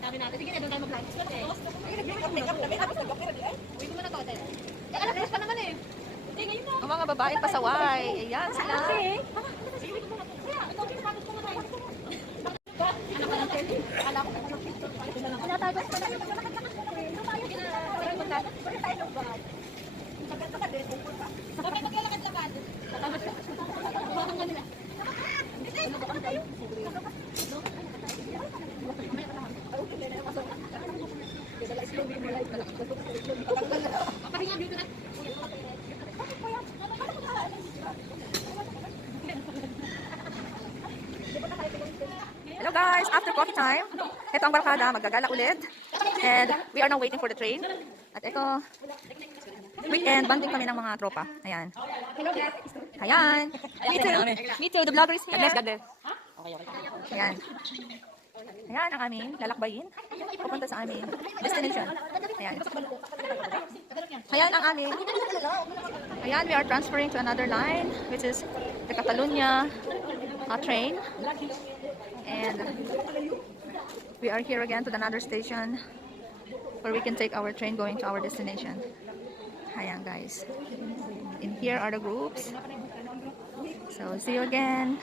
Ang dami natin. Sige, doon tayo mag-lunch. Uwi mo na to, ate. Alam, pa naman eh. Hindi, ngayon na. Ang mga babaeng pasaway. Ayan sila. Hello guys, after coffee time, ito ang barkada, magagala ulit. And we are now waiting for the train. At ito, weekend, banding kami ng mga tropa. Ayan. Ayan. Me too. Me too, the vlogger is here. God bless. Ayan. Ayan ang aming lalakbayin. Pupunta sa aming destination. Ayan. Ayan ang aming. Ayan, we are transferring to another line, which is the Catalonia train. And we are here again to another station where we can take our train going to our destination. Ayan guys. In here are the groups. So see you again.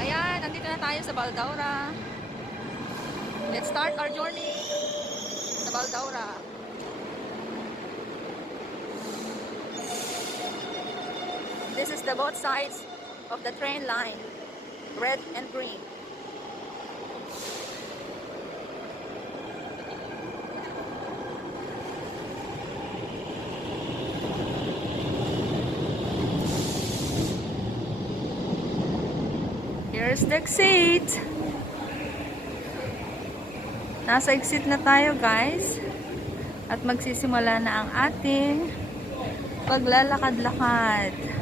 Ayan, nandito na tayo sa Baldaura. Let's start our journey sa Baldaura. This is the both sides of the train line. Red and green. Here's the exit. Nasa exit na tayo guys. At magsisimula na ang ating paglalakad-lakad.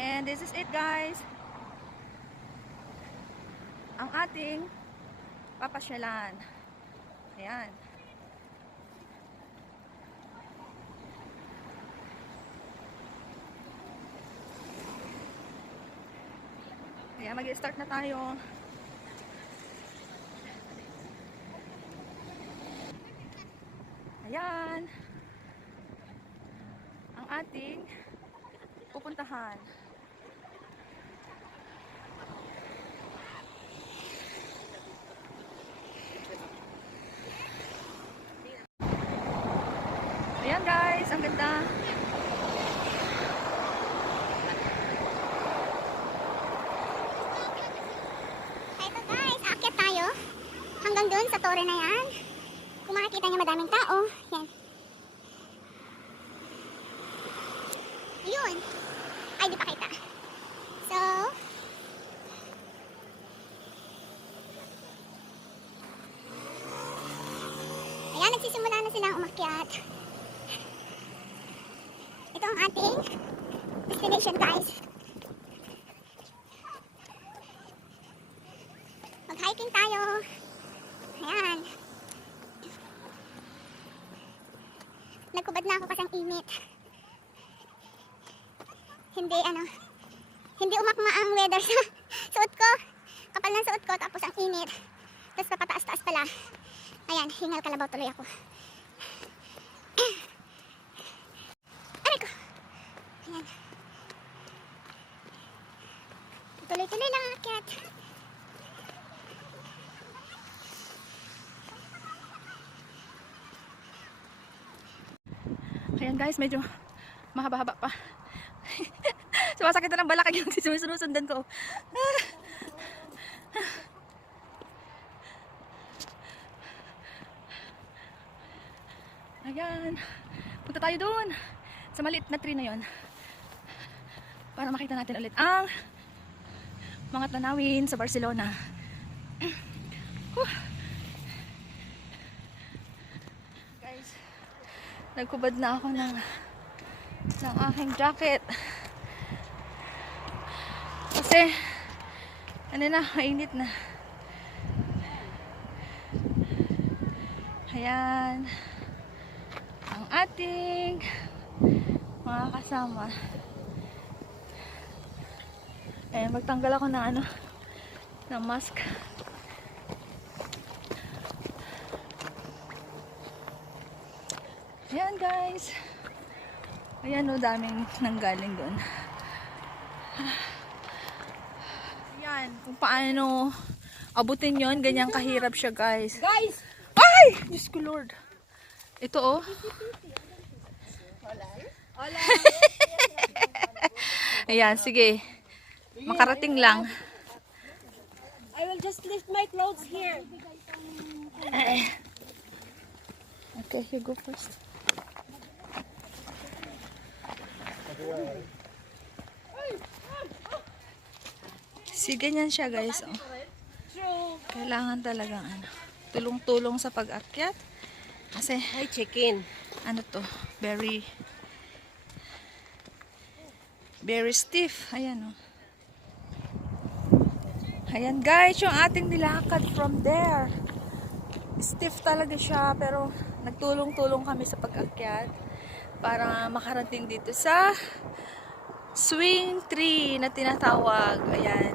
And this is it guys. Ang ating papasyalan. Ayan. Ayan, mag-start na tayo. Ayan. Ang ating pupuntahan. Ayan guys, ang ganda. Ito guys, aakyat tayo hanggang doon sa tore na yan. Kung makikita niyo madaming tao, yan. Ayun. Ay, di pa kita. So, ayan, nagsisimula na silang umakyat. Ito ang ating destination guys. Mag-hiking tayo. Ayan. Nagkubad na ako kasi ang init. Hindi umakma ang weather sa suot ko. Kapal ng suot ko, tapos ang init. Tapos papataas-taas pala. Ayan, hingal kalabaw tuloy ako. Aray ko. Ayan. Tuloy-tuloy lang ang akyat. Ayan guys, medyo mahaba-haba pa. Sumasakit na ng balakang yung sinusundan ko. Ayan. Punta tayo doon. Sa maliit na tree na yon. Para makita natin ulit ang mga tanawin sa Barcelona. Guys, nagkubad na ako ng aking jacket. Kasi ano na, mainit na. Ayan ang ating mga kasama. Ayan, magtanggal ako ng ano, ng mask. Ayan guys. Ayan o, daming nanggaling doon. Ayan, kung paano abutin yon, ganyan kahirap siya guys. Guys! Ay! Diyos ko Lord. Ito oh. Ayan, sige. Makarating lang. I will just lift my clothes here. Okay, you go first. Si ganyan siya guys. Oh. Kailangan talagang ano, tulong-tulong sa pag-akyat. Kasi, Hi, chicken. ano to, very stiff. Ayan oh. Ayan guys, yung ating nilakad from there. Stiff talaga siya, pero nagtulong-tulong kami sa pag-akyat para makarating dito sa swing tree na tinatawag. Ayan.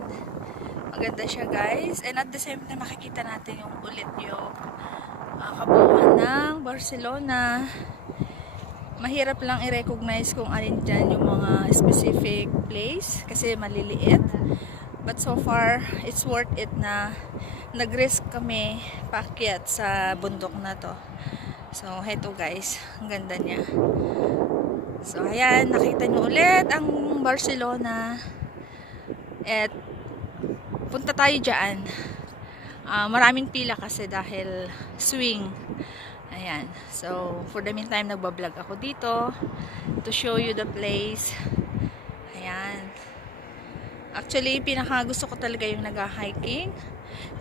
Maganda siya guys. And at the same time, makikita natin yung ulit yung kabuuan ng Barcelona. Mahirap lang i-recognize kung alin dyan yung mga specific place kasi maliliit. But so far, it's worth it na nag-risk kami paakyat sa bundok na to. So, heto guys. Ang ganda niya. So, ayan. Nakita nyo ulit ang Barcelona. At punta tayo dyan. Maraming pila kasi dahil swing. Ayan. So, for the meantime, nagbablog ako dito to show you the place. Ayan. Actually, pinaka gusto ko talaga yung nag-hiking.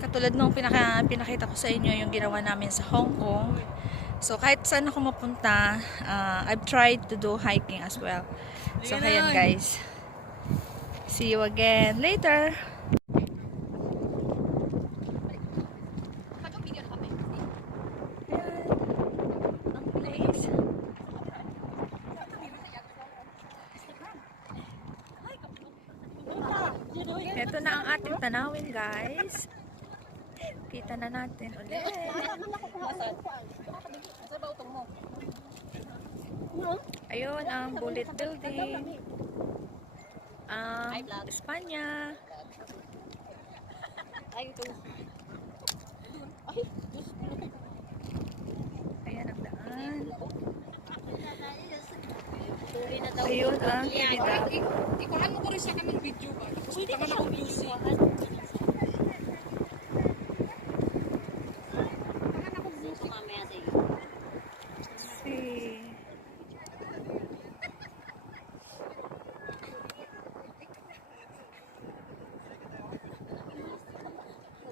Katulad nung pinakita ko sa inyo yung ginawa namin sa Hong Kong. So, kahit saan ako mapunta, I've tried to do hiking as well. So, ayan guys. See you again later. Ito na ang ating tanawin guys. Kita na natin ulit. Ayun ang bullet building. Espanya. Ayan ang daan. Ayun ang Trinidad. Ikuhan mo ko rin siya kaming video ba? Pwede ka siya music.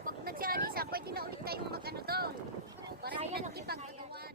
Pag nagsira Lisa, pwede na ulit tayong mag-ano doon. Para hindi na nakipag-agawan.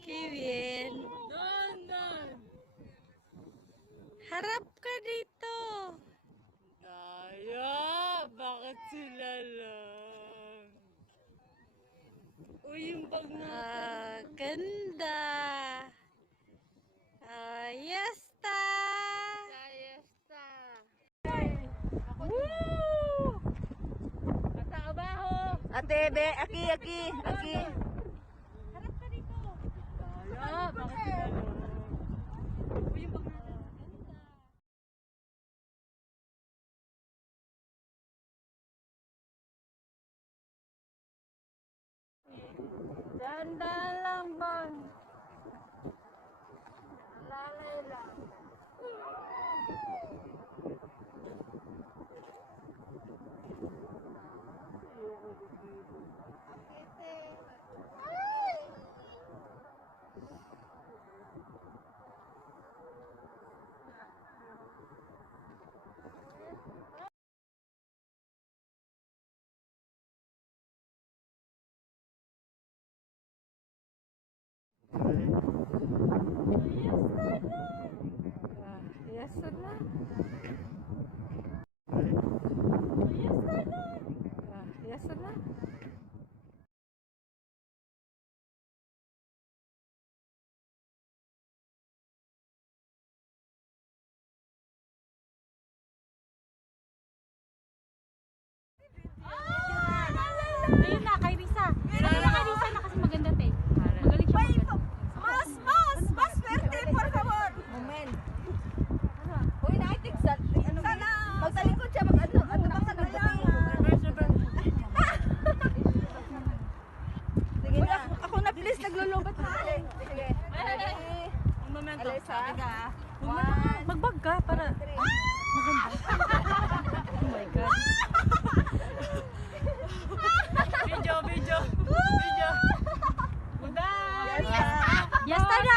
Kevin. Harap ka dito. Bakit sila lang? Uy, yung bag na. Ganda. Yesta. Ate, be, aki. Harap ka dito. Bakit sila lang? Uy, yung bag na. Dahan-dahan lang, Bon. Lalay lang. Yes, na. Yes, na. Ayun na, kay Risa. Ayun na, kay Risa na kasi maganda, te. Magaling siya maganda. Mas swerte, por favor. Moment. Uy, nakaitik sa... Sana! Magtalikod siya, mag-ano bang Sige na. Ako na, please, naglulubat na. Sige. Un momento. Alisa. Magbag ka para... Maganda. Oh my God. Video. Yes, tayo